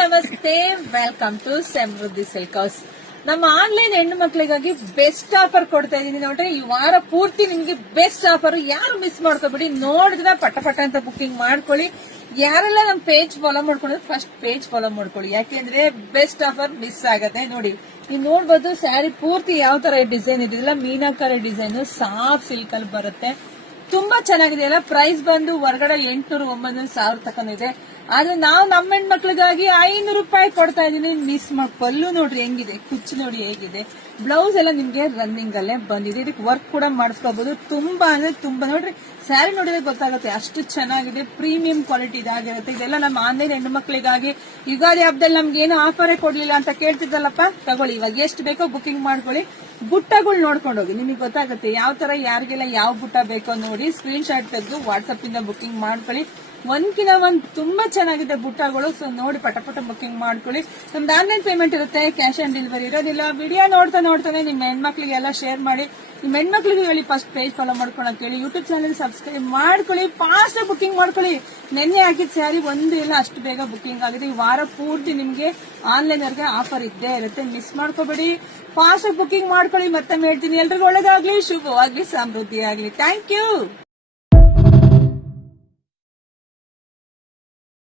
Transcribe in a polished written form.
ನಮಸ್ತೆ, welcome to Samruddhi Silk House. ನಮ್ಮ online ಹೆಣ್ಣು ಮಕ್ಕಳಿಗಾಗಿ ಬೆಸ್ಟ್ ಆಫರ್ ಕೊಡ್ತಾ ಇದೀನಿ ನೋಡ್ರಿ. ಈ ವಾರ ಪೂರ್ತಿ ನಿಮ್ಗೆ ಬೆಸ್ಟ್ ಆಫರ್, ಯಾರು ಮಿಸ್ ಮಾಡ್ಕೋಬೇಡಿ. ನೋಡಿದ್ರೆ ಪಟ ಅಂತ ಬುಕಿಂಗ್ ಮಾಡ್ಕೊಳ್ಳಿ. ಯಾರೆಲ್ಲ ನಮ್ ಪೇಜ್ ಫಾಲೋ ಮಾಡ್ಕೊಂಡ್ರೆ ಫಸ್ಟ್ ಪೇಜ್ ಫಾಲೋ ಮಾಡ್ಕೊಳ್ಳಿ, ಯಾಕೆಂದ್ರೆ ಬೆಸ್ಟ್ ಆಫರ್ ಮಿಸ್ ಆಗತ್ತೆ. ನೋಡಿ, ನೀವು ನೋಡ್ಬೋದು ಸ್ಯಾರಿ ಪೂರ್ತಿ ಯಾವ ತರ ಡಿಸೈನ್ ಇದೆಯಲ್ಲ, ಮೀನಾಕರಿ ಡಿಸೈನ್ ಸಾಫ್ಟ್ ಸಿಲ್ಕ್ ಅಲ್ಲಿ ಬರುತ್ತೆ. ತುಂಬಾ ಚೆನ್ನಾಗಿದೆ ಅಲ್ಲ. ಪ್ರೈಸ್ ಬಂದು ಹೊರಗಡೆ 800-900 ತಕೊಂಡಿದೆ. ಆದ್ರೆ ನಾವು ನಮ್ಮ ಹೆಣ್ಮಕ್ಳಿಗಾಗಿ 500 ರೂಪಾಯಿ ಕೊಡ್ತಾ ಇದೀನಿ. ಮಿಸ್ ಮಾಡಿ ಪಲ್ಲು ನೋಡ್ರಿ ಹೆಂಗಿದೆ, ಕುಚ್ಚು ನೋಡಿ ಹೇಗಿದೆ. ಬ್ಲೌಸ್ ಎಲ್ಲ ನಿಮ್ಗೆ ರನ್ನಿಂಗ್ ಅಲ್ಲೇ ಬಂದಿದೆ. ಇದಕ್ಕೆ ವರ್ಕ್ ಕೂಡ ಮಾಡಿಸ್ಕೋಬಹುದು. ತುಂಬಾ ಅಂದ್ರೆ ತುಂಬಾ ನೋಡ್ರಿ, ಸ್ಯಾರಿ ನೋಡಿದ್ರೆ ಗೊತ್ತಾಗುತ್ತೆ ಅಷ್ಟು ಚೆನ್ನಾಗಿದೆ. ಪ್ರೀಮಿಯಂ ಕ್ವಾಲಿಟಿ ಇದಾಗಿರುತ್ತೆ. ಇದೆಲ್ಲ ನಮ್ಮ ಆನ್ಲೈನ್ ಹೆಣ್ಣು ಮಕ್ಕಳಿಗಾಗಿ. ಯುಗಾದಿ ಹಬ್ಬದಲ್ಲಿ ನಮ್ಗೆ ಏನು ಆಫರೇ ಕೊಡ್ಲಿಲ್ಲ ಅಂತ ಕೇಳ್ತಿದ್ದಲ್ಲಪ್ಪ, ತಗೊಳ್ಳಿ. ಇವಾಗ ಎಷ್ಟು ಬೇಕೋ ಬುಕಿಂಗ್ ಮಾಡ್ಕೊಳ್ಳಿ. ಬುಟ್ಟಗಳು ನೋಡ್ಕೊಂಡು ಹೋಗಿ, ನಿಮಗೆ ಗೊತ್ತಾಗುತ್ತೆ ಯಾವ ತರ ಯಾರಿಗೆಲ್ಲ ಯಾವ ಬುಟ್ಟ ಬೇಕೋ ನೋಡಿ. ಸ್ಕ್ರೀನ್ ಶಾಟ್ ತೆಗೆದು ವಾಟ್ಸ್ಆಪ್ ಇಂದ ಬುಕಿಂಗ್ ಮಾಡ್ಕೊಳ್ಳಿ. ಒಂದ್ಕಿನ ಒಂದ್ ತುಂಬಾ ಚೆನ್ನಾಗಿದೆ ಬುಟ್ಟಗಳು. ಸೊ ನೋಡಿ, ಪಟ ಬುಕಿಂಗ್ ಮಾಡ್ಕೊಳ್ಳಿ. ನಮ್ದು ಆನ್ಲೈನ್ ಪೇಮೆಂಟ್ ಇರುತ್ತೆ, ಕ್ಯಾಶ್ ಆನ್ ಡೆಲಿವರಿ ಇರೋದಿಲ್ಲ. ವಿಡಿಯೋ ನೋಡ್ತಾನೆ ನಿಮ್ಮ ಹೆಣ್ಮಕ್ಳಿಗೆಲ್ಲ ಶೇರ್ ಮಾಡಿ. ನಿಮ್ಮ ಹೆಣ್ಮಕ್ಳಿಗೆ ಹೇಳಿ ಫಸ್ಟ್ ಪೇಜ್ ಫಾಲೋ ಮಾಡ್ಕೊಳಕ್ ಹೇಳಿ. ಯೂಟ್ಯೂಬ್ ಚಾನಲ್ ಸಬ್ಸ್ಕ್ರೈಬ್ ಮಾಡ್ಕೊಳ್ಳಿ. ಫಾಸ್ಟ್ ಬುಕಿಂಗ್ ಮಾಡ್ಕೊಳ್ಳಿ. ನೆನ್ನೆ ಹಾಕಿದ ಸ್ಯಾರಿ ಒಂದು ಇಲ್ಲ, ಅಷ್ಟು ಬೇಗ ಬುಕಿಂಗ್ ಆಗಿದೆ. ಈ ವಾರ ಪೂರ್ತಿ ನಿಮ್ಗೆ ಆನ್ಲೈನ್ ಅವ್ರಿಗೆ ಆಫರ್ ಇದ್ದೇ ಇರುತ್ತೆ. ಮಿಸ್ ಮಾಡ್ಕೋಬೇಡಿ, ಫಾಸ್ಟ್ ಬುಕಿಂಗ್ ಮಾಡ್ಕೊಳ್ಳಿ. ಮತ್ತೆ ಹೇಳ್ತೀನಿ, ಎಲ್ರಿಗೂ ಒಳ್ಳೇದಾಗ್ಲಿ, ಶುಭವಾಗ್ಲಿ, ಸಮೃದ್ಧಿ ಆಗ್ಲಿ. Thank you.